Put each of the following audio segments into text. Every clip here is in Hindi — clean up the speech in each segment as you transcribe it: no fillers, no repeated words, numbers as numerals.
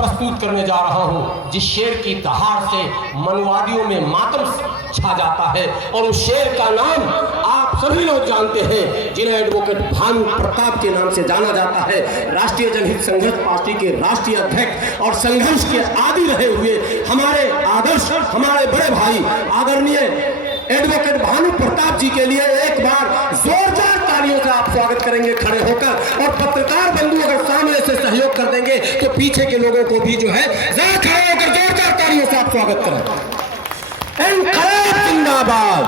प्रस्तुत करने जा रहा हूं, जिस शेर की दहाड़ से मनवादियों में मातम छा जाता है। और उस शेर का नाम आप सभी लोग जानते हैं, जिन्हें एडवोकेट भानु प्रताप के नाम से जाना जाता है। राष्ट्रीय जनहित संघर्ष पार्टी के राष्ट्रीय अध्यक्ष और संघर्ष के आदि रहे हुए हमारे आदर्श, हमारे बड़े भाई आदरणीय एडवोकेट भानु प्रताप जी के लिए एक बार जोरदार तालियों से आप स्वागत करेंगे खड़े होकर। और पत्रकार बंधु अगर सामने से सहयोग कर देंगे तो पीछे के लोगों को भी जो है जरा खड़े होकर जोरदार तालियों से आप स्वागत करें। इनकलाब जिंदाबाद,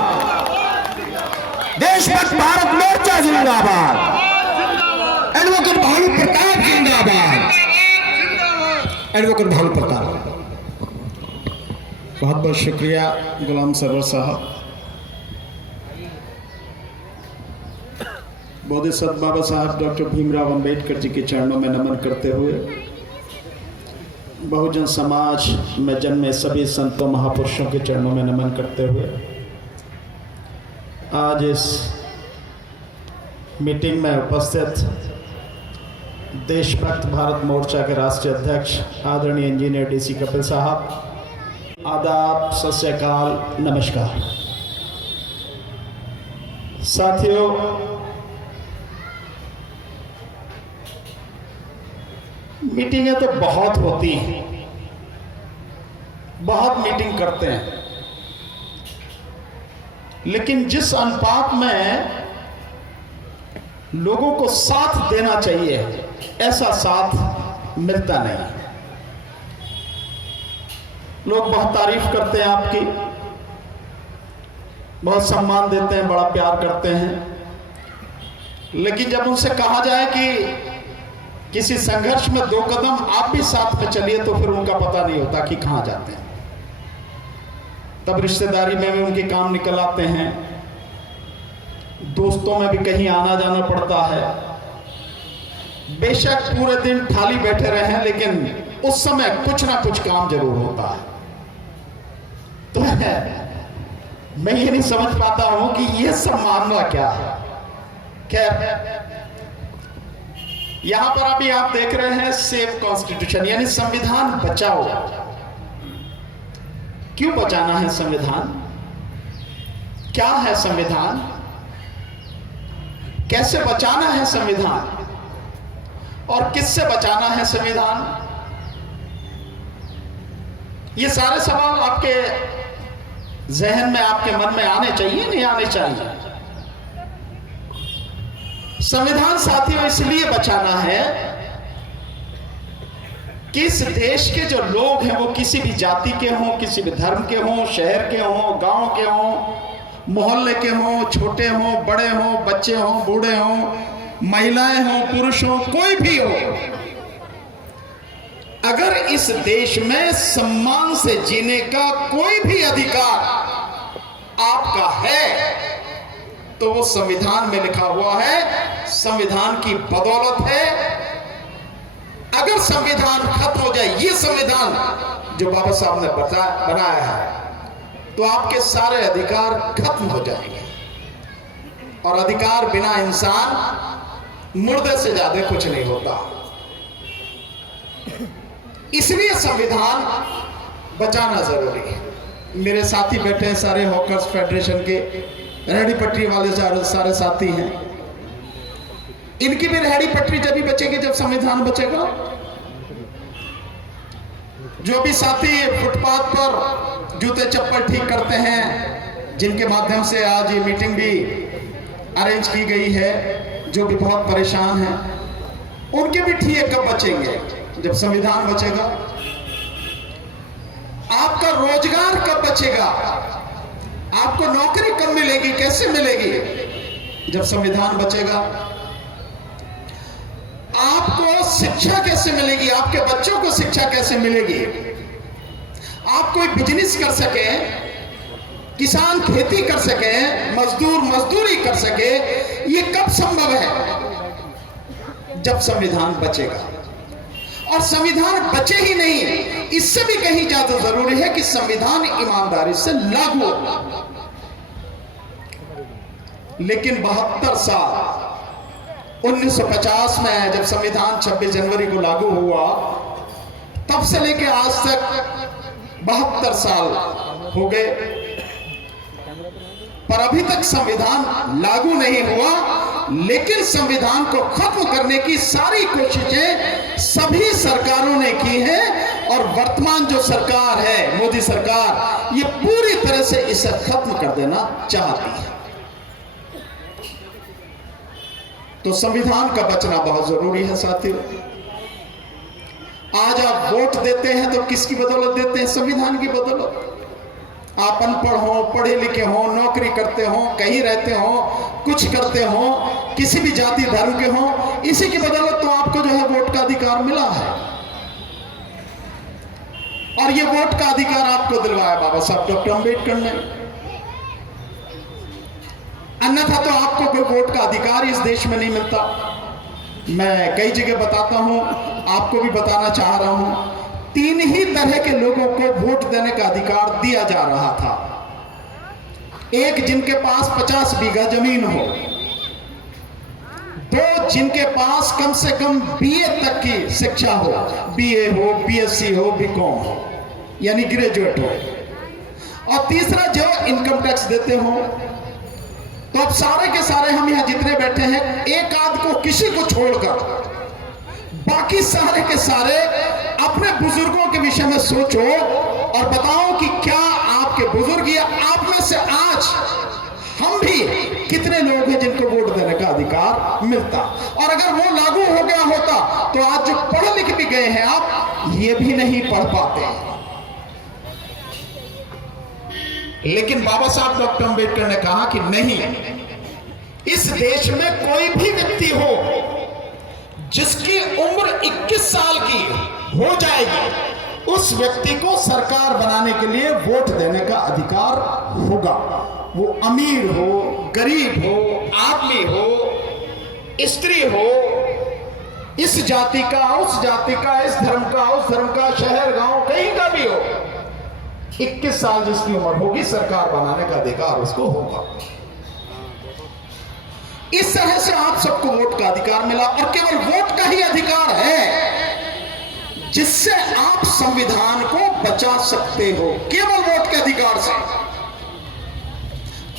देशभक्त भारत मोर्चा जिंदाबाद, एडवोकेट भानु प्रताप जिंदाबाद, एडवोकेट भानु प्रताप। बहुत बहुत शुक्रिया गुलाम सरवर साहब। बोधिसत्व बाबा साहब डॉक्टर भीमराव अंबेडकर जी के चरणों में नमन करते हुए बहुजन समाज में जन्मे सभी संतों महापुरुषों के चरणों में नमन करते हुए आज इस मीटिंग में उपस्थित देशभक्त भारत मोर्चा के राष्ट्रीय अध्यक्ष आदरणीय इंजीनियर डीसी कपिल साहब, आदाब, सत श्री अकाल, नमस्कार। साथियों, मीटिंगें तो बहुत होती हैं, बहुत मीटिंग करते हैं, लेकिन जिस अनुपात में लोगों को साथ देना चाहिए ऐसा साथ मिलता नहीं। लोग बहुत तारीफ करते हैं आपकी, बहुत सम्मान देते हैं, बड़ा प्यार करते हैं, लेकिन जब उनसे कहा जाए कि किसी संघर्ष में 2 कदम आप भी साथ में चलिए तो फिर उनका पता नहीं होता कि कहां जाते हैं। तब रिश्तेदारी में भी उनके काम निकल आते हैं, दोस्तों में भी कहीं आना जाना पड़ता है। बेशक पूरे दिन खाली बैठे रहे, लेकिन उस समय कुछ ना कुछ काम जरूर होता है। तो मैं ये नहीं समझ पाता हूं कि ये सब मामला क्या है। खैर, यहां पर अभी आप देख रहे हैं सेव कॉन्स्टिट्यूशन, यानी संविधान बचाओ। क्यों बचाना है संविधान? क्या है संविधान? कैसे बचाना है संविधान? और किससे बचाना है संविधान? ये सारे सवाल आपके जहन में, आपके मन में आने चाहिए, नहीं आने चाहिए? संविधान साथियों इसलिए बचाना है कि इस देश के जो लोग हैं वो किसी भी जाति के हों, किसी भी धर्म के हों, शहर के हों, गांव के हों, मोहल्ले के हों, छोटे हों, बड़े हों, बच्चे हों, बूढ़े हों, महिलाएं हों, पुरुष हों, कोई भी हो, अगर इस देश में सम्मान से जीने का कोई भी अधिकार आपका है तो वो संविधान में लिखा हुआ है, संविधान की बदौलत है। अगर संविधान खत्म हो जाए, ये संविधान जो बाबा साहब ने बनाया है, तो आपके सारे अधिकार खत्म हो जाएंगे। और अधिकार बिना इंसान मुर्दे से ज्यादा कुछ नहीं होता। इसलिए संविधान बचाना जरूरी है। मेरे साथी बैठे हैं, सारे हॉकर्स फेडरेशन के रेहड़ी पटरी वाले सारे साथी हैं। इनकी भी रेहड़ी पटरी जब भी बचेगी जब संविधान बचेगा। जो भी साथी फुटपाथ पर जूते चप्पल ठीक करते हैं, जिनके माध्यम से आज ये मीटिंग भी अरेंज की गई है, जो भी बहुत परेशान हैं, उनके भी ठीक कब बचेंगे? जब संविधान बचेगा। आपका रोजगार कब बचेगा? आपको नौकरी कब मिलेगी, कैसे मिलेगी? जब संविधान बचेगा। आपको शिक्षा कैसे मिलेगी? आपके बच्चों को शिक्षा कैसे मिलेगी? आप कोई बिजनेस कर सके, किसान खेती कर सके, मजदूर मजदूरी कर सके, ये कब संभव है? जब संविधान बचेगा। और संविधान बचे ही नहीं, इससे भी कहीं ज्यादा जरूरी है कि संविधान ईमानदारी से लागू हो। लेकिन 72 साल 1950 में जब संविधान 26 जनवरी को लागू हुआ, तब से लेके आज तक 72 साल हो गए, पर अभी तक संविधान लागू नहीं हुआ। लेकिन संविधान को खत्म करने की सारी कोशिशें सभी सरकारों ने की है और वर्तमान जो सरकार है, मोदी सरकार, ये पूरी तरह से इसे खत्म कर देना चाहती है। तो संविधान का बचना बहुत जरूरी है साथियों। आज आप वोट देते हैं तो किसकी बदौलत देते हैं? संविधान की बदौलत। आप अनपढ़ हो, पढ़े लिखे हो, नौकरी करते हो, कहीं रहते हो, कुछ करते हो, किसी भी जाति धर्म के हो, इसी की बदौलत तो आपको जो है वोट का अधिकार मिला है। और ये वोट का अधिकार आपको दिलवाया बाबा साहब डॉक्टर अंबेडकर ने। अन्यथा तो आपको कोई वोट का अधिकार इस देश में नहीं मिलता। मैं कई जगह बताता हूं, आपको भी बताना चाह रहा हूं, 3 ही तरह के लोगों को वोट देने का अधिकार दिया जा रहा था। एक, जिनके पास 50 बीघा जमीन हो। 2, जिनके पास कम से कम बीए तक की शिक्षा हो, बीए हो, बीएससी हो, बीकॉम हो, यानी ग्रेजुएट हो। और तीसरा, जो इनकम टैक्स देते हो। तो अब सारे के सारे हम यहां जितने बैठे हैं, एक आध को, किसी को छोड़कर बाकी सारे के सारे अपने बुजुर्गों के विषय में सोचो और बताओ कि क्या आपके बुजुर्ग या आप में से आज हम भी कितने लोग हैं जिनको वोट देने का अधिकार मिलता। और अगर वो लागू हो गया होता तो आज जो पढ़ लिख भी गए हैं आप, ये भी नहीं पढ़ पाते। लेकिन बाबा साहब डॉक्टर अंबेडकर ने कहा कि नहीं, इस देश में कोई भी व्यक्ति हो जिसकी उम्र 21 साल की हो जाएगी, उस व्यक्ति को सरकार बनाने के लिए वोट देने का अधिकार होगा। वो अमीर हो, गरीब हो, आदमी हो, स्त्री हो, इस जाति का, उस जाति का, इस धर्म का, उस धर्म का, शहर गांव कहीं का भी हो, 21 साल जिसकी उम्र होगी, सरकार बनाने का अधिकार उसको होगा। इस तरह से आप सबको वोट का अधिकार मिला। और केवल वोट का ही अधिकार है जिससे आप संविधान को बचा सकते हो, केवल वोट के अधिकार से।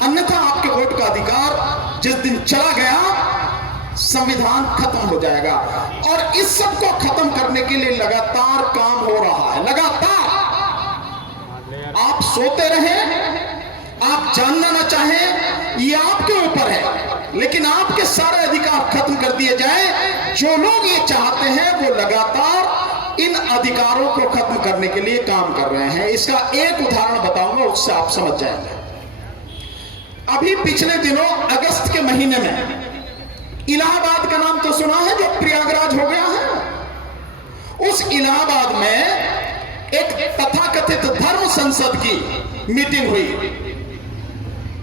अन्यथा आपके वोट का अधिकार जिस दिन चला गया, संविधान खत्म हो जाएगा। और इस सब को खत्म करने के लिए लगातार काम हो रहा है, लगातार। आप सोते रहें, आप जानना ना चाहें, ये आपके ऊपर है, लेकिन आपके सारे अधिकार खत्म कर दिए जाए। जो लोग ये चाहते हैं वो लगातार इन अधिकारों को खत्म करने के लिए काम कर रहे हैं। इसका एक उदाहरण बताऊंगा, उससे आप समझ जाएंगे। अभी पिछले दिनों अगस्त के महीने में इलाहाबाद का नाम तो सुना है, जो प्रयागराज हो गया है। उस इलाहाबाद में एक तथाकथित धर्म संसद की मीटिंग हुई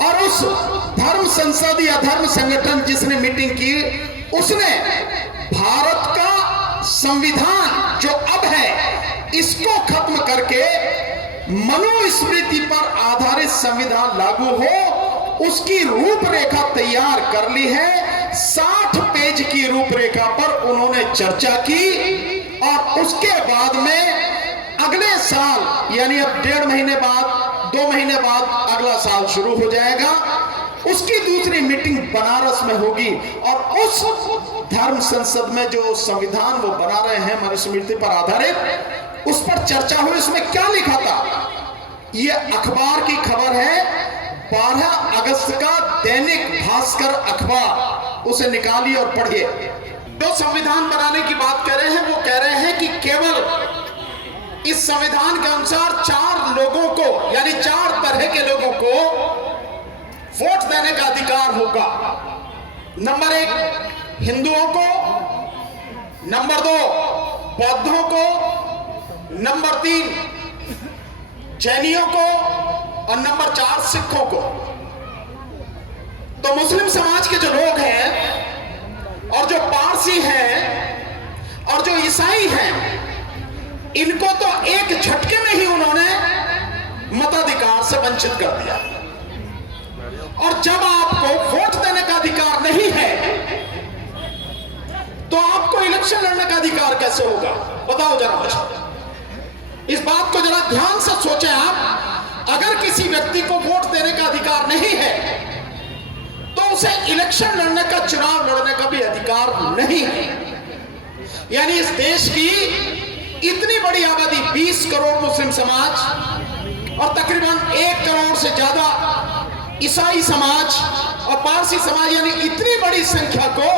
और उस धर्म संसद या धर्म संगठन जिसने मीटिंग की, उसने भारत का संविधान जो अब है, इसको खत्म करके मनुस्मृति पर आधारित संविधान लागू हो, उसकी रूपरेखा तैयार कर ली है। 60 पेज की रूपरेखा पर उन्होंने चर्चा की और उसके बाद में अगले साल, यानी अब 1.5 महीने बाद, 2 महीने बाद अगला साल शुरू हो जाएगा, उसकी दूसरी मीटिंग बनारस में होगी। और उस धर्म संसद में जो संविधान वो बना रहे हैं मनुस्मृति पर आधारित, उस पर चर्चा हुई। उसमें क्या लिखा था, ये अखबार की खबर है, 12 अगस्त का दैनिक भास्कर अखबार, उसे निकालिए और पढ़िए। जो संविधान बनाने की बात कर रहे हैं, वो कह रहे हैं कि केवल इस संविधान के अनुसार 4 लोगों को, यानी 4 तरह के लोगों को वोट देने का अधिकार होगा। नंबर 1 हिंदुओं को, नंबर 2 बौद्धों को, नंबर 3 जैनियों को और नंबर 4 सिखों को। तो मुस्लिम समाज के जो लोग हैं और जो पारसी हैं और जो ईसाई हैं, इनको तो एक झटके में ही उन्होंने मताधिकार से वंचित कर दिया। और जब आपको वोट देने का अधिकार नहीं है, तो आपको इलेक्शन लड़ने का अधिकार कैसे होगा? बताओ जरा मुझे। इस बात को जरा ध्यान से सोचें आप। अगर किसी व्यक्ति को वोट देने का अधिकार नहीं है तो उसे इलेक्शन लड़ने का, चुनाव लड़ने का भी अधिकार नहीं है। यानी इस देश की इतनी बड़ी आबादी, 20 करोड़ मुस्लिम समाज और तकरीबन 1 करोड़ से ज्यादा ईसाई समाज और पारसी समाज, यानी इतनी बड़ी संख्या को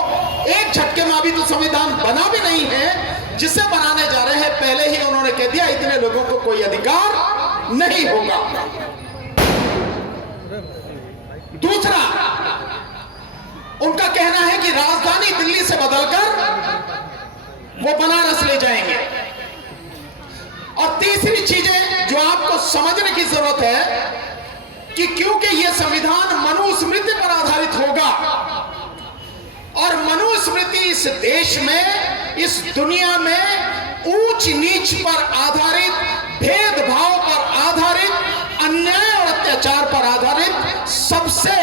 एक झटके में अभी तो संविधान बना भी नहीं है, जिसे बनाने जा रहे हैं पहले ही उन्होंने कह दिया इतने लोगों को कोई अधिकार नहीं होगा। दूसरा, उनका कहना है कि राजधानी दिल्ली से बदलकर वो बनारस ले जाएंगे। और तीसरी चीजें जो आपको समझने की जरूरत है कि क्योंकि यह संविधान मनुस्मृति पर आधारित होगा और मनुस्मृति इस देश में, इस दुनिया में ऊंच नीच पर आधारित, भेदभाव पर आधारित, अन्याय और अत्याचार पर आधारित सबसे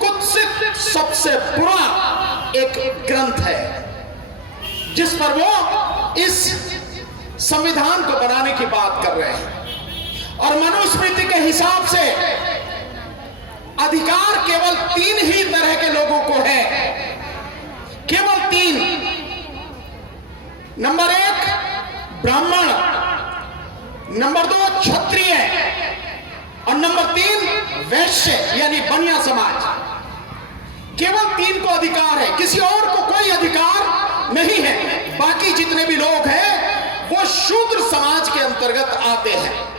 कुत्सित, सबसे बुरा एक ग्रंथ है, जिस पर वो इस संविधान को बनाने की बात कर रहे हैं। और मनुस्मृति के हिसाब से अधिकार केवल 3 ही तरह के लोगों को है, केवल 3। नंबर 1 ब्राह्मण, नंबर 2 क्षत्रिय और नंबर 3 वैश्य यानी बनिया समाज। केवल 3 को अधिकार है, किसी और को कोई अधिकार नहीं है। बाकी जितने भी लोग हैं वो शूद्र समाज के अंतर्गत आते हैं।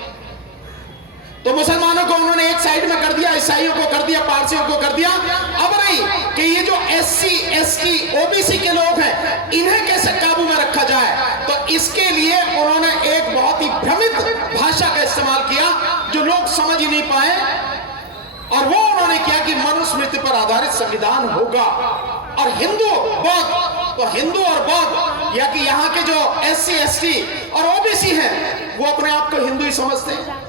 तो मुसलमानों को उन्होंने एक साइड में कर दिया, ईसाइयों को कर दिया, पारसियों को कर दिया। अब नहीं कि ये जो SC, ST, OBC के लोग हैं इन्हें कैसे काबू में रखा जाए, तो इसके लिए उन्होंने एक बहुत ही भ्रमित भाषा का इस्तेमाल किया जो लोग समझ ही नहीं पाए। और वो उन्होंने किया कि मनुस्मृति पर आधारित संविधान होगा। और हिंदू, बौद्ध, तो हिंदू और बौद्ध या कि यहाँ के जो SC, ST और OBC हैं वो अपने आप को हिंदू ही समझते हैं,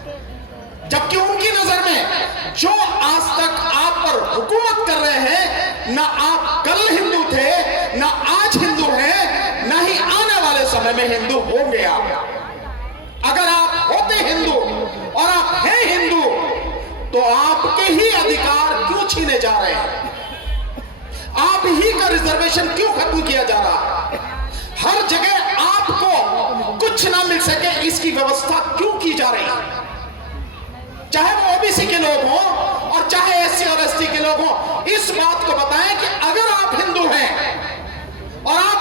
जबकि उनकी नजर में जो आज तक आप पर हुकूमत कर रहे हैं, ना आप कल हिंदू थे, ना आज हिंदू हैं, ना ही आने वाले समय में हिंदू होंगे आप। अगर आप होते हिंदू और आप हैं हिंदू तो आपके ही अधिकार क्यों छीने जा रहे हैं? आप ही का रिजर्वेशन क्यों खत्म किया जा रहा है? हर जगह आपको कुछ ना मिल सके इसकी व्यवस्था क्यों की जा रही है? चाहे वो OBC के लोग हों और चाहे SC और ST के लोग हों, इस बात को बताएं कि अगर आप हिंदू हैं और आप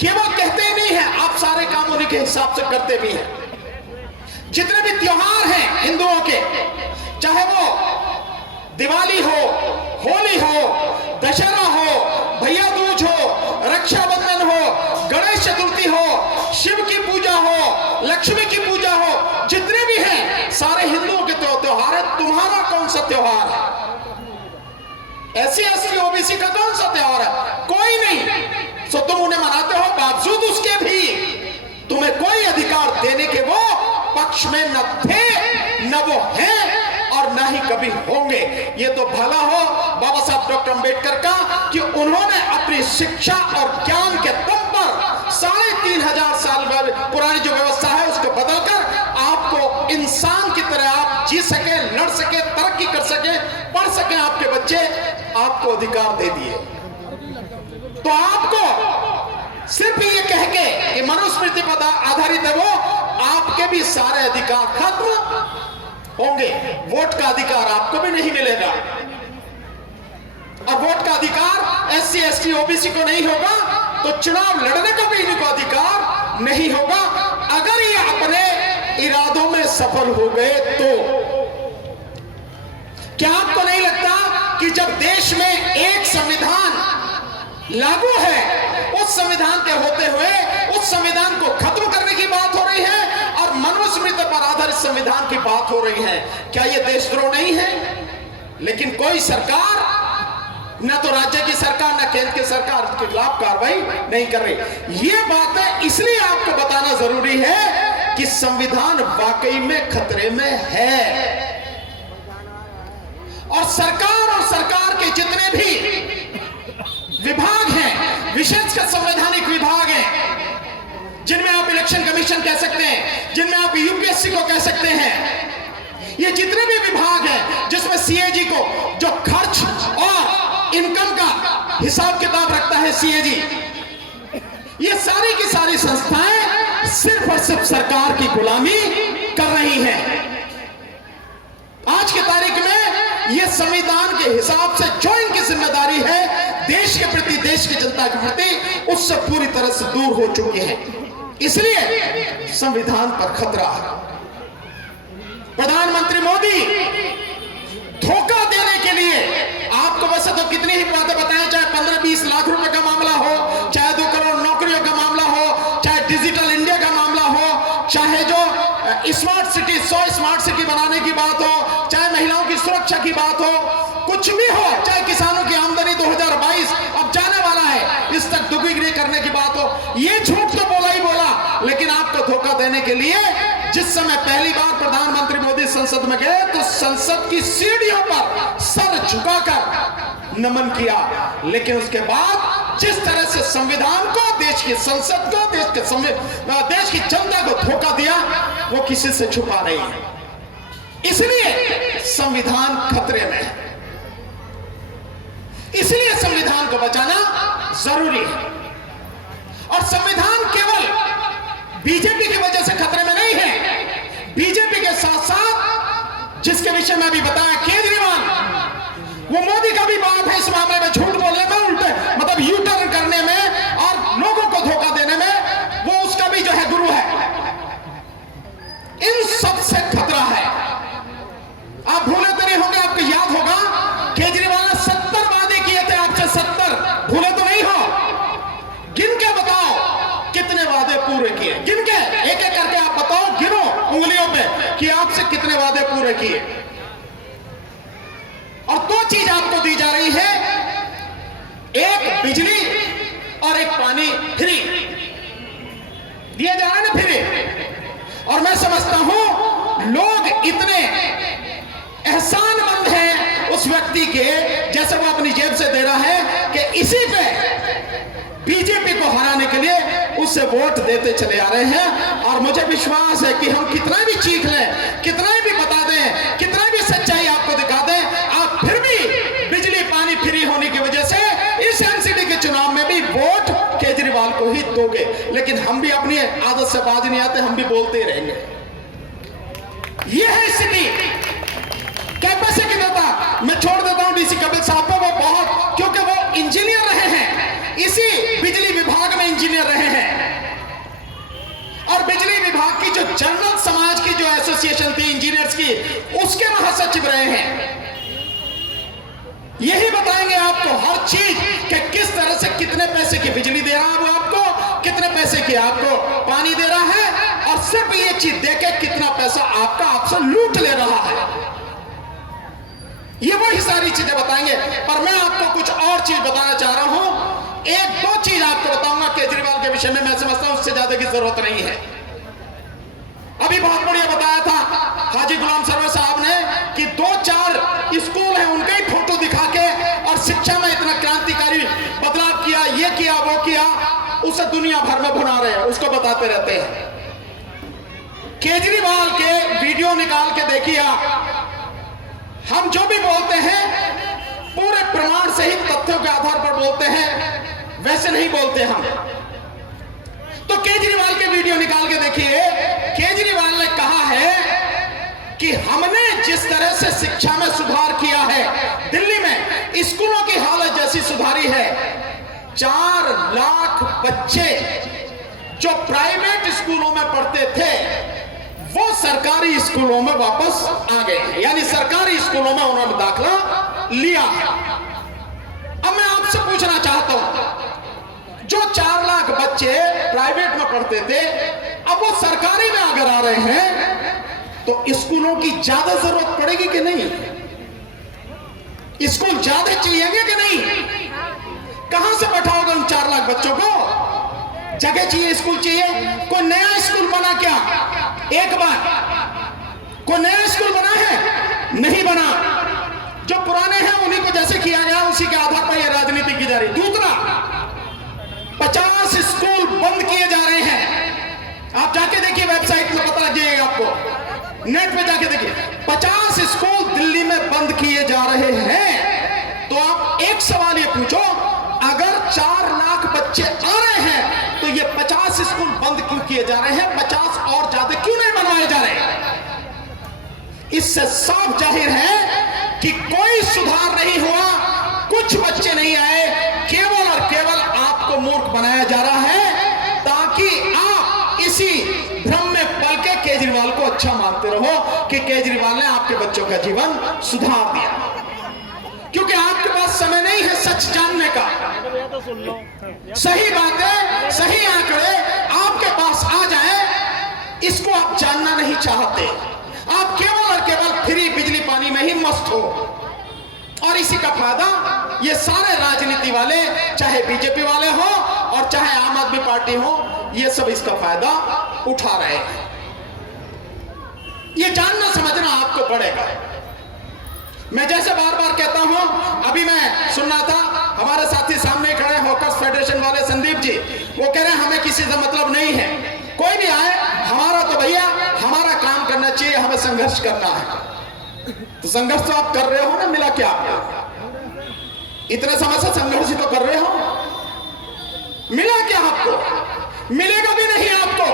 केवल कहते ही नहीं हैं, आप सारे काम उन्हीं के हिसाब से करते भी हैं। जितने भी त्योहार हैं हिंदुओं के, चाहे वो दिवाली हो, होली हो, दशहरा हो, भैया दूज हो, रक्षाबंधन हो, गणेश चतुर्थी हो, शिव की पूजा हो, लक्ष्मी की पूजा हो, जितने भी हैं सारे हिंदुओं के त्योहार है। तुम्हारा कौन सा त्योहार है? SC, ST, OBC का कौन सा त्योहार है? कोई नहीं। सो तुम उन्हें मनाते हो, बावजूद उसके भी तुम्हें कोई अधिकार देने के वो पक्ष में न थे, न वो हैं और न ही कभी होंगे। ये तो भला हो बाबा साहब डॉक्टर अंबेडकर का कि उन्होंने अपनी शिक्षा और ज्ञान के दम पर 3500 साल पुरानी जो व्यवस्था है उसको बदलकर आपको इंसान की तरह आप जी सके, लड़ सके, तरक्की कर सके, पढ़ सके, आपके बच्चे, आपको अधिकार दे दिए। तो आपको सिर्फ ये कह के कि मनुस्मृति पर आधारित है वो, आपके भी सारे अधिकार खत्म होंगे। वोट का अधिकार आपको भी नहीं मिलेगा। अब वोट का अधिकार SC, ST, OBC को नहीं होगा तो चुनाव लड़ने का भी इनको अधिकार नहीं होगा। अगर ये अपने इरादों में सफल हो गए तो क्या आपको नहीं लगता कि जब देश में एक संविधान लागू है, उस संविधान के होते हुए उस संविधान को खत्म करने की बात हो रही है और मनुस्मृति पर आधारित संविधान की बात हो रही है, क्या यह देशद्रोह नहीं है? लेकिन कोई सरकार, न तो राज्य की सरकार न केंद्र की सरकार के खिलाफ कार्रवाई नहीं कर रही। ये बातें इसलिए आपको बताना जरूरी है कि संविधान वाकई में खतरे में है और सरकार के जितने भी विभाग हैं, विशेषकर संवैधानिक विभाग हैं, जिनमें आप इलेक्शन कमीशन कह सकते हैं, जिनमें आप यूपीएससी को कह सकते हैं, ये जितने भी विभाग हैं जिसमें सीएजी को जो खर्च और इनकम का हिसाब किताब रखता है सीएजी, ये सारी की सारी संस्थाएं सिर्फ और सिर्फ सरकार की गुलामी कर रही हैं। आज की तारीख में ये संविधान के हिसाब से जो इनकी जिम्मेदारी है देश के प्रति, देश की जनता के प्रति, उससे पूरी तरह से दूर हो चुकी है। इसलिए संविधान पर खतरा है। प्रधानमंत्री मोदी धोखा देने के लिए आपको वैसे तो कितनी ही बातें बताएं, चाहे 15-20 लाख रुपए का मामला हो, चाहे 2 करोड़ नौकरियों का मामला हो, चाहे डिजिटल इंडिया का मामला हो, चाहे जो स्मार्ट सिटी 100 स्मार्ट सिटी बनाने की बात हो, चाहे महिलाओं की सुरक्षा की बात हो, कुछ भी हो, चाहे किसानों की आमदनी 2022 अब जाने वाला है इस तक दुगुनी करने की बात हो, ये झूठ तो बोला ही बोला। लेकिन आपको धोखा देने के लिए जिस समय पहली बार प्रधानमंत्री मोदी संसद में गए तो संसद की सीढ़ियों पर सर झुकाकर नमन किया, लेकिन उसके बाद जिस तरह से संविधान को, देश की संसद को, देश की जनता को धोखा दिया, वो किसी से छुपा नहीं है। इसलिए संविधान खतरे में है, इसलिए संविधान को बचाना जरूरी है। और संविधान केवल बीजेपी की वजह से खतरे में नहीं है, बीजेपी के साथ साथ जिसके विषय में अभी बताया केजरीवाल, वो मोदी का भी बाप है इस मामले में, झूठ बोलने में, उल्टे मतलब यू टर्न करने में और लोगों को धोखा देने में, वो उसका भी जो है गुरु है। इन सब से खतरा है। आप भूले तो नहीं होंगे, आपको याद होगा केजरीवाल ने 70 वादे किए थे आपसे, 70, भूले तो नहीं हो? गिन के बताओ कितने वादे पूरे किए, गिन के एक एक करके आप बताओ, गिनो उंगलियों पे कि आपसे कितने वादे पूरे किए। और 2 चीज आपको दी जा रही है, एक बिजली और एक पानी फ्री दिया जा रहा है ना, फ्री। और मैं समझता हूं लोग इतने एहसानमंद हैं उस व्यक्ति के, जैसे वो अपनी जेब से दे रहा है, कि इसी पे बीजेपी को हराने के लिए उससे वोट देते चले आ रहे हैं। और मुझे विश्वास है कि हम कितना भी चीख लें, कितना भी बता दें, कितना भी सच्चाई आपको दिखा दें, आप फिर भी बिजली पानी फ्री होने की वजह से इस एनसीडी के चुनाव में भी वोट केजरीवाल को ही दोगे। लेकिन हम भी अपनी आदत से बाज नहीं आते, हम भी बोलते ही रहेंगे। यह है स्थिति। कैपेसिटी की देता मैं छोड़ देता हूं डीसी कपिल साहब को, वो बहुत, क्योंकि वो इंजीनियर रहे हैं, इसी बिजली विभाग में इंजीनियर रहे हैं। और बिजली विभाग की जो जनरल समाज की जो एसोसिएशन थी इंजीनियर्स की, उसके महासचिव रहे हैं। यही बताएंगे आपको हर चीज कि किस तरह से कितने पैसे की बिजली दे रहा है वो आपको, कितने पैसे की आपको पानी दे रहा है, और सिर्फ ये चीज देके कितना पैसा आपका आपसे लूट ले रहा है। ये वही सारी चीजें बताएंगे। पर मैं आपको कुछ और चीज बताना चाह रहा हूं, 1-2 चीज आपको बताऊंगा केजरीवाल के विषय में। मैं समझता हूं उससे ज्यादा की जरूरत नहीं है। अभी बहुत बढ़िया बताया था हाजी गुलाम सरवर साहब ने कि 2-4 स्कूल हैं, उनके ही फोटो दिखा के और शिक्षा में इतना क्रांतिकारी बदलाव किया, ये किया, वो किया, उसे दुनिया भर में भुना रहे हैं, उसको बताते रहते हैं। केजरीवाल के वीडियो निकाल के देखिए आप। हम जो भी बोलते हैं पूरे प्रमाण सहित तथ्यों के आधार पर बोलते हैं, वैसे नहीं बोलते हम। तो केजरीवाल के वीडियो निकाल के देखिए। केजरीवाल ने कहा है कि हमने जिस तरह से शिक्षा में सुधार किया है, दिल्ली में स्कूलों की हालत जैसी सुधारी है, 4 लाख बच्चे जो प्राइवेट स्कूलों में पढ़ते थे वो सरकारी स्कूलों में वापस आ गए, यानी सरकारी स्कूलों में उन्होंने दाखिला लिया। अब मैं आपसे पूछना चाहता हूं, जो 4 लाख बच्चे प्राइवेट में पढ़ते थे अब वो सरकारी में अगर आ रहे हैं तो स्कूलों की ज्यादा जरूरत पड़ेगी कि नहीं? स्कूल ज्यादा चाहिएंगे कि नहीं? कहां से बैठाओगे उन 4 लाख बच्चों को? जगह चाहिए, स्कूल चाहिए। कोई नया स्कूल बना क्या? एक बार कोई नया स्कूल बना है? नहीं बना। जो पुराने हैं उन्हीं को जैसे किया गया उसी के आधार पर यह राजनीति की जा रही। दूसरा, 50 स्कूल बंद किए जा रहे हैं। आप जाके देखिए, वेबसाइट में पता लग जाएगा आपको, नेट पे जाके देखिए। 50 स्कूल दिल्ली में बंद किए जा रहे हैं। तो आप एक सवाल ये पूछो, अगर 4 लाख बच्चे आ रहे हैं तो ये 50 स्कूल बंद क्यों किए जा रहे हैं? 50 और ज्यादा क्यों नहीं बनवाए जा रहे? इससे साफ जाहिर है कि कोई सुधार नहीं हुआ, कुछ बच्चे नहीं आए, केवल और केवल आपको मूर्ख बनाया जा रहा है ताकि आप इसी भ्रम में पल के केजरीवाल को अच्छा मानते रहो कि केजरीवाल ने आपके बच्चों का जीवन सुधार दिया। क्योंकि आपके पास समय नहीं है सच जानने का। सही बातें, सही आंकड़े आपके पास आ जाए, इसको आप जानना नहीं चाहते। आप केवल और केवल फ्री बिजली पानी में ही मस्त हो। और इसी का फायदा ये सारे राजनीति वाले, चाहे बीजेपी वाले हो और चाहे आम आदमी पार्टी हो, ये सब इसका फायदा उठा रहे हैं। ये जानना समझना आपको पड़ेगा। मैं जैसे बार बार कहता हूं, अभी मैं सुनना था, हमारे साथी सामने खड़े हॉकर्स फेडरेशन वाले संदीप जी, वो कह रहे हैं हमें किसी से मतलब नहीं है, कोई नहीं आए, हमारा तो भैया हमारा काम करना चाहिए, हमें संघर्ष करना है। तो संघर्ष तो आप कर रहे हो ना, मिला क्या आपको? इतने समय से संघर्ष ही तो कर रहे हो, मिला क्या आपको? मिलेगा भी नहीं आपको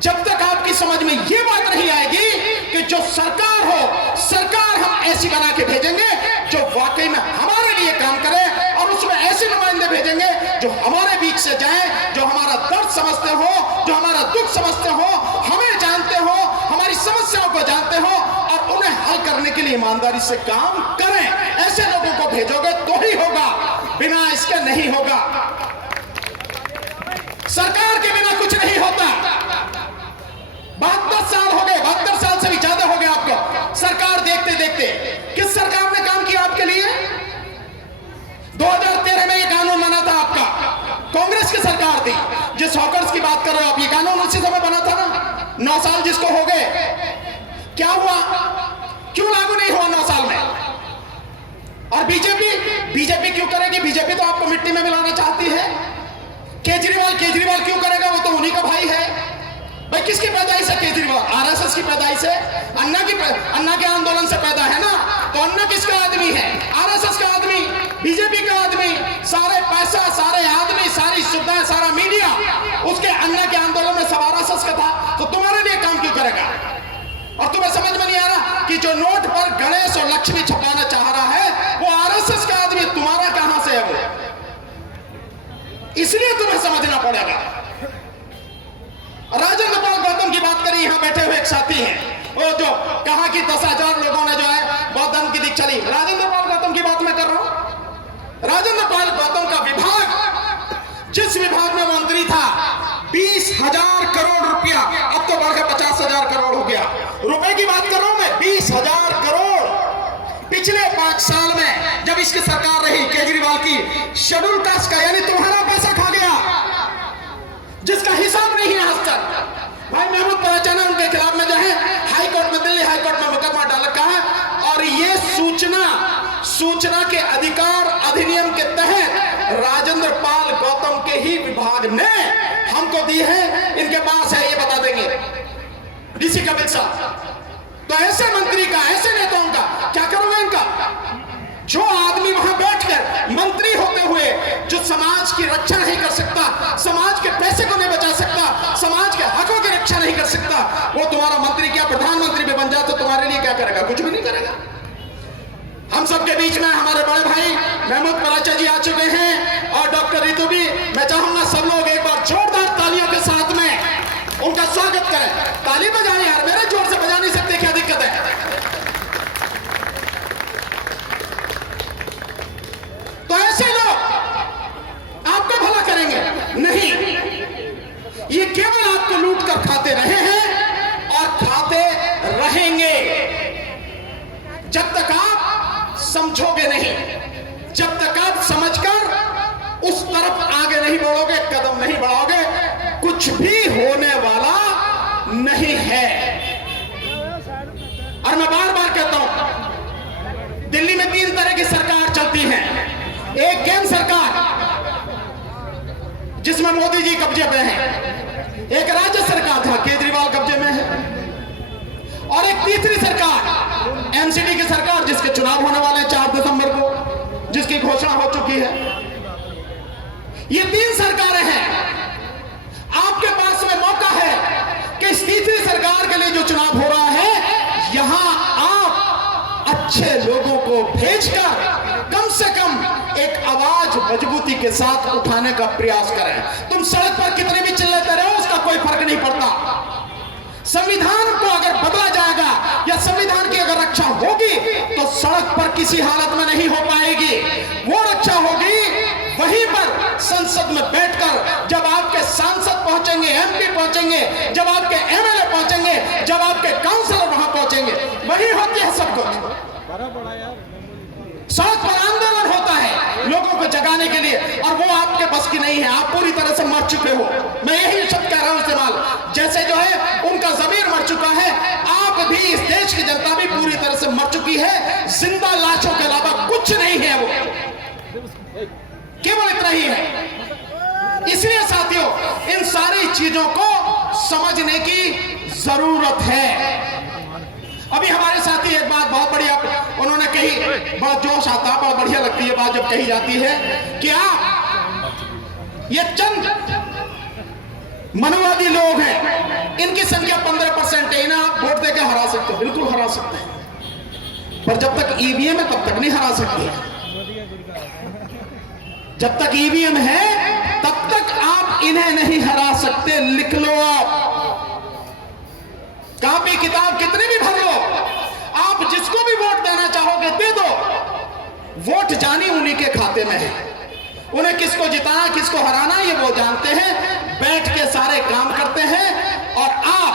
जब तक आपकी समझ में यह बात नहीं आएगी कि जो सरकार हो, सरकार हम ऐसी बना के भेजेंगे जो वाकई में हमारे लिए काम करे, और उसमें ऐसे नुमाइंदे भेजेंगे जो हमारे बीच से जाए, जो हमारा दर्द समझते हो, जो हमारा दुख समझते हो, हमें जानते हो, हमारी समस्याओं को जानते हो और उन्हें हल करने के लिए ईमानदारी से काम करें। ऐसे लोगों को भेजोगे तो ही होगा, बिना इसके नहीं होगा। सरकार के बिना कुछ नहीं होता। 72 साल हो गए, 72 साल से भी ज्यादा हो गया आपको सरकार देखते देखते। किस सरकार ने काम किया आपके लिए? 2013 में ये कानून बना था आपका, कांग्रेस की सरकार थी। जिस हॉकर्स की बात कर रहे हो आप, ये कानून उसी समय बना था ना। 9 साल जिसको हो गए, क्या हुआ? क्यों लागू नहीं हुआ 9 साल में? और बीजेपी क्यों करेगी? बीजेपी तो आपको मिट्टी में मिलाना चाहती है। केजरीवाल क्यों करेगा? वो तो उन्हीं का भाई है। भाई किसकी पैदाइश है केजरीवाल? आरएसएस की पैदाइश है, अन्ना के आंदोलन से पैदा है ना। तो अन्ना किसका आदमी है? आरएसएस का आदमी, बीजेपी का आदमी। सारे पैसा, सारे आदमी, सारी सुविधाएं, सारा मीडिया उसके अन्ना के आंदोलन में सब आरएसएस का था। तो तुम्हारे लिए काम क्यों करेगा? और तुम्हें समझ में नहीं आ रहा कि जो नोट पर गणेश और लक्ष्मी छपाना चाह रहा है वो आरएसएस का आदमी, तुम्हारा कहां से है वो? इसलिए तुम्हें समझना पड़ेगा। राजेंद्र पाल गौतम की बात करी, यहां बैठे हुए एक साथी हैं, वो जो कहा कि 10,000 लोगों ने जो है बहुत धन की दिख चली। राजेंद्र पाल गौतम की बात मैं कर रहा हूं। राजेंद्र पाल गौतम का विभाग, जिस विभाग में मंत्री था, 20,000 करोड़ रुपया, अब तो बढ़कर 50,000 करोड़ हो गया। रुपए की बात कर रहा हूं मैं, 20,000 करोड़। पिछले 5 साल में जब इसकी सरकार रही केजरीवाल की, शेड्यूल कास्ट का यानी तुम्हारा पैसा खा गया, जिसका हिसाब नहीं है आज तक। भाई महमूद पराचा ने उनके खिलाफ में जो है हाई कोर्ट में, दिल्ली हाई कोर्ट में मुकदमा डाल रखा है। और ये सूचना के अधिकार अधिनियम के तहत राजेंद्र पाल गौतम के ही विभाग ने हमको दी है। इनके पास है, ये बता देंगे डीसी कपिल साहब। तो ऐसे मंत्री का, ऐसे नेताओं का क्या करोगे इनका? जो आदमी वहां बैठकर मंत्री होते हुए जो समाज की रक्षा नहीं कर सकता, समाज के पैसे को नहीं बचा सकता, समाज के हकों की रक्षा नहीं कर सकता, वो तुम्हारा मंत्री क्या प्रधानमंत्री भी बन जाए तो तुम्हारे लिए क्या करेगा? कुछ भी नहीं करेगा। हम सबके बीच में हमारे बड़े भाई महमूद पराचा जी आ चुके हैं और डॉक्टर रितु भी। मैं चाहूंगा सब लोग एक बार जोरदार तालियों के साथ में उनका स्वागत करें। ताली बजाएं यार, मेरे जोर से बजा नहीं सकते, क्या दिक्कत है? तो ऐसे लोग आपको भला करेंगे नहीं, ये केवल आपको लूट कर खाते रहे हैं और खाते रहेंगे जब तक आप समझोगे नहीं, जब तक आप समझकर उस तरफ आगे नहीं बढ़ोगे, कदम नहीं बढ़ाओगे, कुछ भी होने वाला नहीं है। और मैं बार बार कहता हूं, दिल्ली में 3 तरह की सरकार चलती है। एक केंद्र सरकार जिसमें मोदी जी कब्जे पे हैं, एक राज्य होती है। ये 3 सरकारें हैं। आपके पास में मौका है कि इस तीसरी सरकार के लिए जो चुनाव हो रहा है, यहां आप अच्छे लोगों को भेजकर कम से कम एक आवाज मजबूती के साथ उठाने का प्रयास करें। तुम सड़क पर कितने भी चिल्लाते रहो, उसका कोई फर्क नहीं पड़ता। संविधान को अगर बदला जाएगा या संविधान की अगर रक्षा होगी तो सड़क पर किसी हालत में नहीं हो पाएगी। वो रक्षा होगी वहीं पर संसद में बैठकर, जब आपके सांसद पहुंचेंगे, एमपी पहुंचेंगे, जब आपके एमएलए पहुंचेंगे, जब आपके काउंसलर वहां पहुंचेंगे, वही होती है सब कुछ। सड़क पर आंदोलन होता है लोगों को जगाने के लिए, और वो आपके बस की नहीं है। आप पूरी तरह से मर चुके हो। मैं यही शब्द कह रहा हूं इस्तेमाल, जैसे जो है उनका जमीर मर चुका है, आप भी, इस देश की जनता भी पूरी तरह से मर चुकी है। जिंदा लाशों के अलावा कुछ नहीं है, वो केवल इतना ही है। इसलिए साथियों, इन सारी चीजों को समझने की जरूरत है। अभी हमारे साथी एक बात बहुत बढ़िया उन्होंने कही, बहुत जोश आता, बहुत बढ़िया लगती है बात जब कही जाती है कि आप ये चंद मनुवादी लोग हैं, इनकी संख्या 15% है, इन्हें आप वोट देकर हरा सकते हो। बिल्कुल हरा सकते हैं, पर जब तक ईवीएम है तब तक नहीं हरा सकते। जब तक ईवीएम है तब तक आप इन्हें नहीं हरा सकते। लिख लो, आप कापी किताब कितनी भी भर लो, आप जिसको भी वोट देना चाहोगे दे दो। वोट जानी उन्हीं के खाते में है। उन्हें किसको जिताना, किसको हराना, ये वो जानते हैं। बैठ के सारे काम करते हैं और आप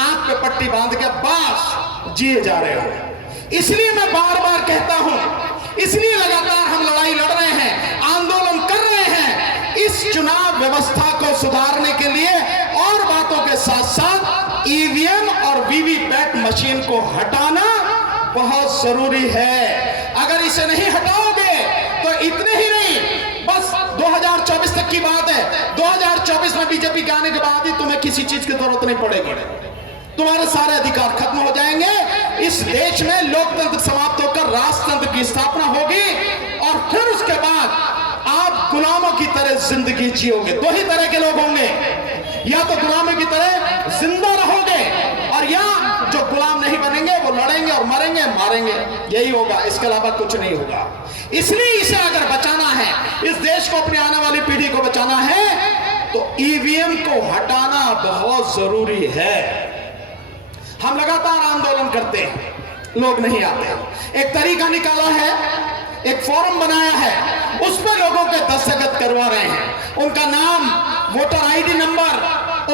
आंख पे पट्टी बांध के बस जिए जा रहे हो। इसलिए मैं बार बार कहता हूं, इसलिए लगातार हम लड़ाई लड़ रहे हैं, आंदोलन कर रहे हैं, इस चुनाव व्यवस्था को सुधारने के लिए और बातों के साथ साथ ईवीएम और वीवीपैट मशीन को हटाना बहुत जरूरी है। अगर इसे नहीं हटाओगे तो इतने ही नहीं, बस 2024 तक की बात है। 2024 में बीजेपी के आने के बाद ही तुम्हें किसी चीज की जरूरत नहीं पड़ेगी। तुम्हारे सारे अधिकार खत्म हो जाएंगे। इस देश में लोकतंत्र समाप्त होकर राष्ट्रतंत्र की स्थापना होगी और फिर उसके बाद आप गुलामों की तरह जिंदगी जियोगे। 2 ही तरह के लोग होंगे, या तो गुलामों की तरह जिंदा रहोगे और या जो गुलाम नहीं बनेंगे वो लड़ेंगे और मरेंगे, मारेंगे। यही होगा, इसके अलावा कुछ नहीं होगा। इसलिए इसे अगर बचाना है, इस देश को, अपनी आने वाली पीढ़ी को बचाना है, तो ईवीएम को हटाना बहुत जरूरी है। हम लगातार आंदोलन करते हैं, लोग नहीं आते। एक तरीका निकाला है, एक फॉर्म बनाया है, उस पर लोगों के दस्तखत करवा रहे हैं। उनका नाम, वोटर आईडी नंबर,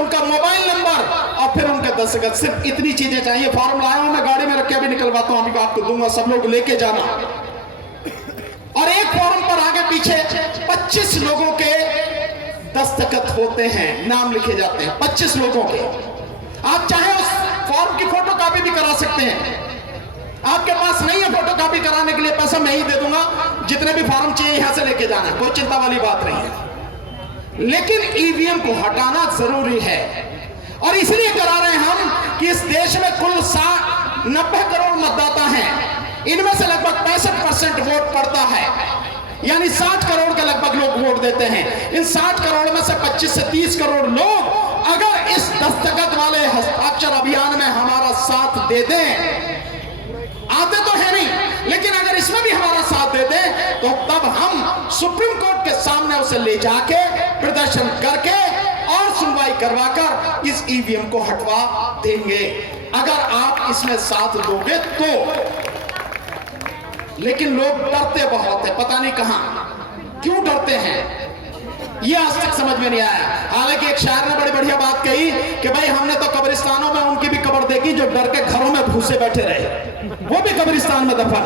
उनका मोबाइल नंबर और फिर उनके दस्तखत। सिर्फ इतनी चीजें चाहिए। फॉर्म लाया हूं मैं, गाड़ी में रख के अभी निकलवाता हूं, अभी आपको दूंगा, सब लोग लेके जाना। और एक फॉर्म पर आगे पीछे 25 लोगों के दस्तखत होते हैं, नाम लिखे जाते हैं 25 लोगों के। आप चाहे उस फॉर्म की फोटो कॉपी भी करा सकते हैं। आपके पास नहीं है फोटो कॉपी कराने के लिए, पैसा मैं ही दे दूंगा। जितने भी फॉर्म चाहिए यहां से लेके जाना, कोई चिंता वाली बात नहीं है। लेकिन ईवीएम को हटाना जरूरी है और इसलिए करा रहे हैं हम कि इस देश में कुल 90 करोड़ मतदाता हैं। इनमें से लगभग 65% वोट पड़ता है, यानी 60 करोड़ के लगभग लोग वोट देते हैं। इन 60 करोड़ में से 25 से 30 करोड़ लोग अगर इस दस्तखत वाले हस्ताक्षर अभियान में हमारा साथ दे दें, आते तो है नहीं, लेकिन अगर इसमें भी हमारा साथ दे दें तो तब हम सुप्रीम कोर्ट के सामने उसे ले जाके प्रदर्शन करके और सुनवाई करवाकर इस ईवीएम को हटवा देंगे, अगर आप इसमें साथ दोगे तो। लेकिन लोग डरते बहुत है, पता नहीं कहां क्यों डरते हैं, ये आज तक समझ में नहीं आया। हालांकि एक शायर ने बड़ी बढ़िया बात कही कि भाई हमने तो कब्रिस्तानों में उनकी भी कब्र देखी जो डर के घरों में भूसे बैठे रहे, वो भी कब्रिस्तान में दफन।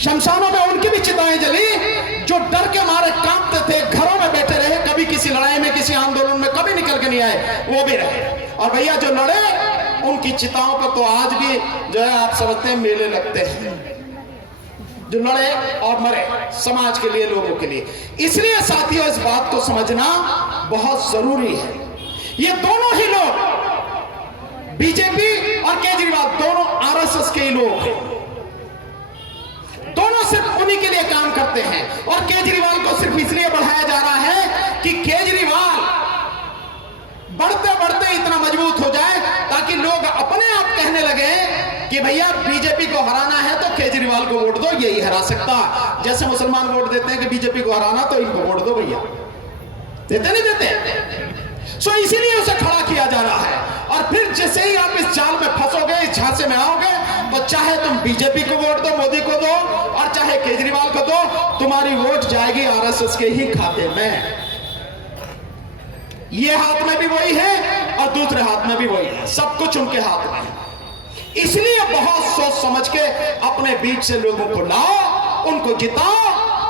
शमशानों में उनकी भी चिताएं जली जो डर के मारे कांपते थे, घरों में बैठे रहे, कभी किसी लड़ाई में, किसी आंदोलन में कभी निकल के नहीं आए, वो भी रहे। और भैया जो लड़े उनकी चिताओं पर तो आज भी जो है आप समझते हैं मेले लगते हैं, जो लड़े और मरे समाज के लिए, लोगों के लिए। इसलिए साथियों इस बात को समझना बहुत जरूरी है। ये दोनों ही लोग, बीजेपी और केजरीवाल, दोनों आरएसएस के ही लोग हैं। दोनों सिर्फ उन्हीं के लिए काम करते हैं और सिर्फ इसलिए बढ़ाया जा रहा है कि केजरीवाल बढ़ते बढ़ते इतना मजबूत हो जाए ताकि लोग अपने आप कहने लगे कि भैया बीजेपी को हराना है तो केजरीवाल को वोट दो, यही हरा सकता। जैसे मुसलमान वोट देते हैं कि बीजेपी को हराना तो इनको वोट दो भैया, देते नहीं देते। सो इसीलिए उसे खड़ा किया जा रहा है। और फिर जैसे ही आप इस जाल में फंसोगे, इस झांसे में आओगे, तो चाहे तुम बीजेपी को वोट दो, मोदी को दो, और चाहे केजरीवाल को दो, तुम्हारी वोट जाएगी आरएसएस के ही खाते में। ये हाथ में भी वही है और दूसरे हाथ में भी वही है, सब कुछ उनके हाथ में है। इसलिए बहुत सोच समझ के अपने बीच से लोगों को लाओ, उनको जिताओ,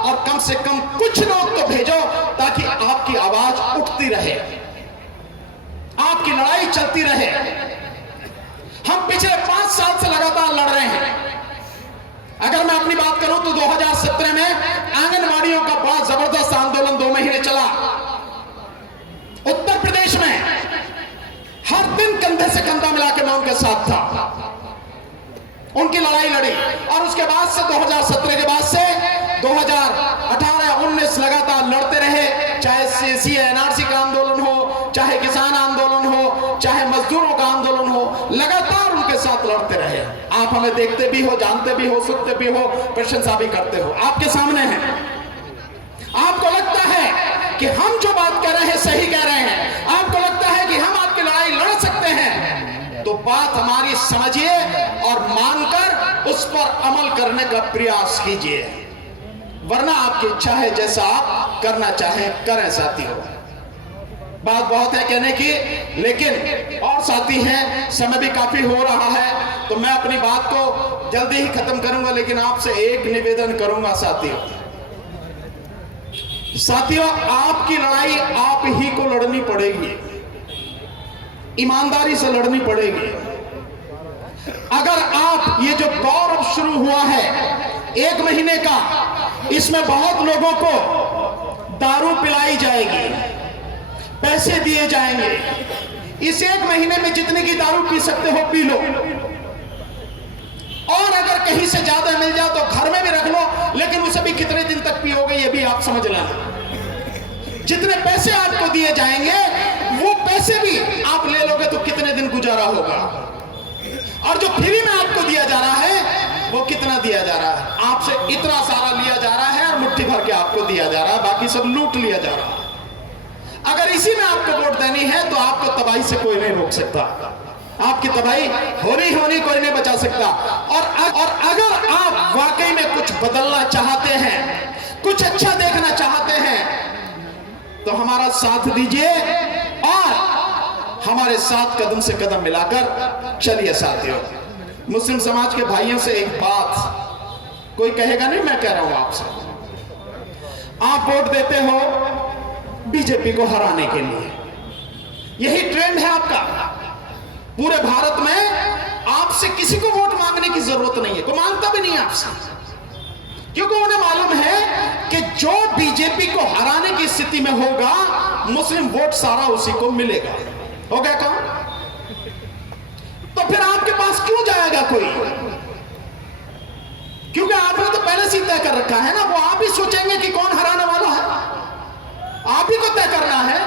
और कम से कम कुछ लोग तो भेजो ताकि आपकी आवाज उठती रहे, आपकी लड़ाई चलती रहे। हम पिछले 5 साल से लगातार लड़ रहे हैं। अगर मैं अपनी बात करूं तो 2017 में आंगनवाड़ियों का बड़ा जबरदस्त आंदोलन 2 महीने चला। उत्तर प्रदेश में हर दिन कंधे से कंधा मिला के मैं उनके साथ था, उनकी लड़ाई लड़ी। और उसके बाद से 2017 के बाद से 2018-19 लगातार लड़ते रहे, चाहे सीएए एनआरसी का आंदोलन हो, चाहे किसान आंदोलन हो, चाहे मजदूरों का आंदोलन हो, लगातार उनके साथ लड़ते रहे। आप हमें देखते भी हो, जानते भी हो, सुनते भी हो, प्रशंसा भी करते हो, आपके सामने है। आपको लगता है कि हम जो बात कर रहे हैं सही कह रहे हैं, आपको लगता है कि हम आपकी लड़ाई लड़ सकते हैं, तो बात हमारी समझिए और मानकर उस पर अमल करने का प्रयास कीजिए, वरना आपकी इच्छा है जैसा आप करना चाहें करें। साथियों, बात बहुत है कहने की, लेकिन और साथी हैं, समय भी काफी हो रहा है, तो मैं अपनी बात को जल्दी ही खत्म करूंगा। लेकिन आपसे एक निवेदन करूंगा साथियों, आपकी लड़ाई आप ही को लड़नी पड़ेगी, ईमानदारी से लड़नी पड़ेगी। अगर आप ये जो दौर अब शुरू हुआ है 1 महीने का, इसमें बहुत लोगों को दारू पिलाई जाएगी, पैसे दिए जाएंगे। इस 1 महीने में जितने की दारू पी सकते हो पी लो, और अगर कहीं से ज्यादा मिल जाए तो घर में भी रख लो, लेकिन उसे भी कितने दिन तक पियोगे ये भी आप समझ लेना। जितने पैसे आपको दिए जाएंगे वो पैसे भी आप ले लोगे तो कितने दिन गुजारा होगा, और जो फ्री में आपको दिया जा रहा है वो कितना दिया जा रहा है? आपसे इतना सारा लिया जा रहा है और मुट्ठी भर के आपको दिया जा रहा है, बाकी सब लूट लिया जा रहा है। अगर इसी में आपको वोट देनी है तो आपको तबाही से कोई नहीं रोक सकता, आपकी तबाही होनी कोई नहीं बचा सकता। और अगर आप वाकई में कुछ बदलना चाहते हैं, कुछ अच्छा देखना चाहते हैं, तो हमारा साथ दीजिए और हमारे साथ कदम से कदम मिलाकर चलिए। साथियों, मुस्लिम समाज के भाइयों से एक बात कोई कहेगा नहीं, मैं कह रहा हूं आपसे, आप वोट देते हो बीजेपी को हराने के लिए, यही ट्रेंड है आपका। पूरे भारत में आपसे किसी को वोट मांगने की जरूरत नहीं है, कोई मांगता भी नहीं है आपसे, क्योंकि उन्हें मालूम है कि जो बीजेपी को हराने की स्थिति में होगा, मुस्लिम वोट सारा उसी को मिलेगा। हो गया कौन? तो फिर आपके पास क्यों जाएगा कोई? क्योंकि आपने तो पहले से तय कर रखा है ना, वो आप ही सोचेंगे कि कौन हराने वाला है, आप ही को तय करना है,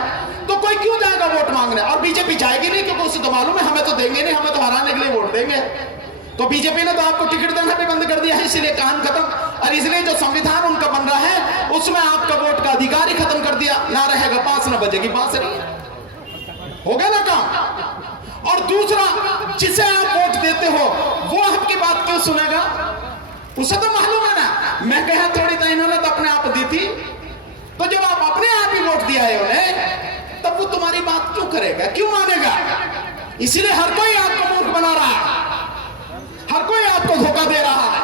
तो कोई क्यों जाएगा वोट मांगने? और बीजेपी जाएगी नहीं, क्योंकि उसे तो मालूम है हमें तो देंगे नहीं, हमें तो हराने के लिए वोट देंगे। तो बीजेपी ने तो आपको टिकट देना भी बंद कर दिया है, इसलिए कहानी खत्म। और इसलिए जो संविधान उनका बन रहा है उसमें आपका वोट का अधिकार ही खत्म कर दिया, ना रहेगा पास, ना बजेगी बांसुरी। हो गया ना काम? और दूसरा, जिसे आप वोट देते हो वो आपकी बात क्यों सुनेगा? उसे तो मालूम है ना, मैं कहा थोड़ी तो इन्होंने तो अपने आप दी थी, तो जब आप अपने आप ही वोट दिया है उन्हें, तब वो तुम्हारी बात क्यों करेगा, क्यों मानेगा? इसीलिए हर कोई आपको मूर्ख बना रहा है, हर कोई आपको धोखा दे रहा है।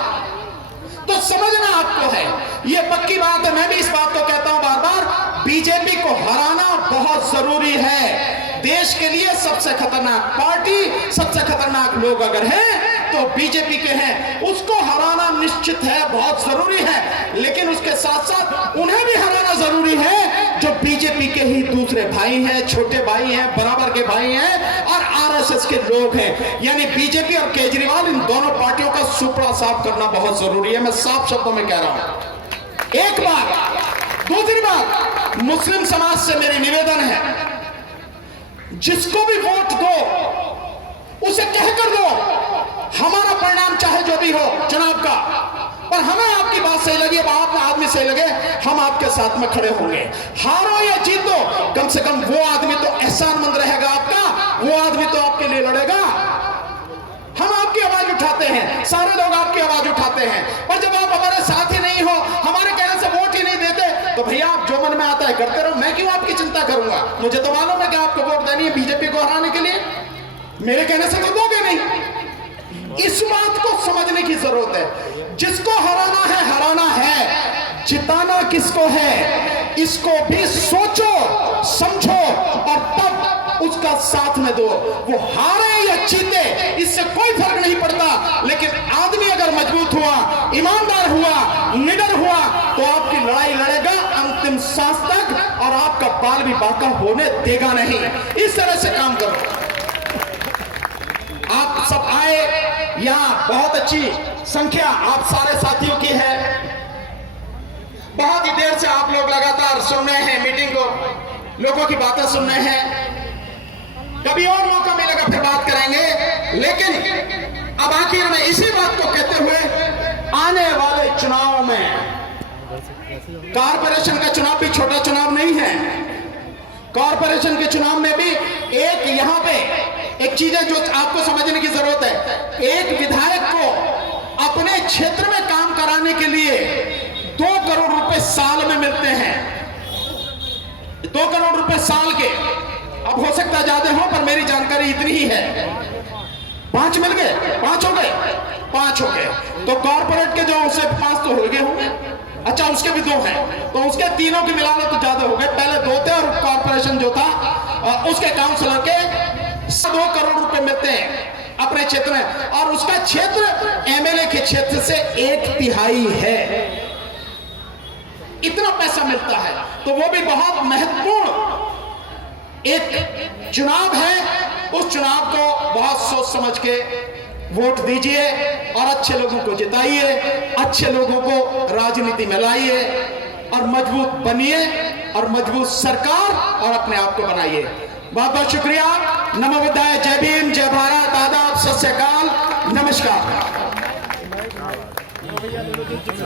तो समझना आपको है, ये पक्की बात है। मैं भी इस बात को कहता हूं बार बार, बीजेपी को हराना बहुत जरूरी है। देश के लिए सबसे खतरनाक पार्टी, सबसे खतरनाक लोग अगर हैं तो बीजेपी के हैं, उसको हराना निश्चित है, बहुत जरूरी है। लेकिन उसके साथ साथ उन्हें भी हराना जरूरी है जो बीजेपी के ही दूसरे भाई हैं, छोटे भाई हैं, बराबर के भाई हैं और आरएसएस के लोग हैं। यानी बीजेपी और केजरीवाल, इन दोनों पार्टियों का सुपड़ा साफ करना बहुत जरूरी है। मैं साफ शब्दों में कह रहा हूं, एक बार दूसरी बात, मुस्लिम समाज से मेरी निवेदन है, जिसको भी वोट दो उसे कहकर दो हमारा परिणाम चाहे जो भी हो चुनाव का, पर हमें आपकी बात सही लगी, आप आदमी सही लगे, हम आपके साथ में खड़े होंगे। हारो या जीतो, कम से कम वो आदमी तो एहसानमंद रहेगा आपका, वो आदमी तो आपके लिए लड़ेगा। हम आपकी आवाज उठाते हैं, सारे लोग आपकी आवाज उठाते हैं, पर जब आप हमारे साथ ही नहीं हो, हमारे कहने से वोट ही नहीं देते, तो भैया आप जो मन में आता है करते रहो, मैं क्यों आपकी चिंता करूंगा। मुझे तो मालूम है कि आपको वोट देनी है बीजेपी को हराने के लिए, मेरे कहने से तो दोगे नहीं। इस बात को समझने की जरूरत है, जिसको हराना है, जिताना किसको है, इसको भी सोचो समझो और तब उसका साथ में दो। वो हारे या जीते इससे कोई फर्क नहीं पड़ता, लेकिन आदमी अगर मजबूत हुआ, ईमानदार हुआ, निडर हुआ, तो आपकी लड़ाई लड़ेगा अंतिम सांस तक और आपका बाल भी बांका होने देगा नहीं। इस तरह से काम करो। आप सब आए, यहां बहुत अच्छी संख्या आप सारे साथियों की है, बहुत ही देर से आप लोग लगातार सुन रहे हैं मीटिंग को, लोगों की बातें सुन रहे हैं। कभी और मौका मिलेगा फिर बात करेंगे, लेकिन अब आखिर में इसी बात को कहते हुए, आने वाले चुनाव में कॉरपोरेशन का चुनाव भी छोटा चुनाव नहीं है। कॉरपोरेशन के चुनाव में भी एक यहां पे एक चीज है जो आपको समझने की जरूरत है, एक विधायक को अपने क्षेत्र में काम कराने के लिए 2 करोड़ रुपए साल में मिलते हैं। 2 करोड़ रुपए साल के, अब हो सकता है ज्यादा हो, पर मेरी जानकारी इतनी ही है। 5 मिल गए, 5 हो गए, 5 हो गए, तो कॉर्पोरेट के जो उसे 5 तो हो गए होंगे, अच्छा उसके भी 2 हैं, तो उसके तीनों की मिला लो तो ज्यादा हो गए। पहले 2 थे और कॉर्पोरेशन जो था उसके काउंसलर के 2 करोड़ रुपए मिलते हैं अपने क्षेत्र में, और उसका क्षेत्र एमएलए के क्षेत्र से 1/3 है। इतना पैसा मिलता है, तो वो भी बहुत महत्वपूर्ण एक चुनाव है। उस चुनाव को बहुत सोच समझ के वोट दीजिए और अच्छे लोगों को जिताइए, अच्छे लोगों को राजनीति में लाइए और मजबूत बनिए और मजबूत सरकार और अपने आप को बनाइए। बहुत बहुत शुक्रिया। नमो बुद्धाय, जय भीम, जय भारत, आदाब, सत श्री अकाल, नमस्कार।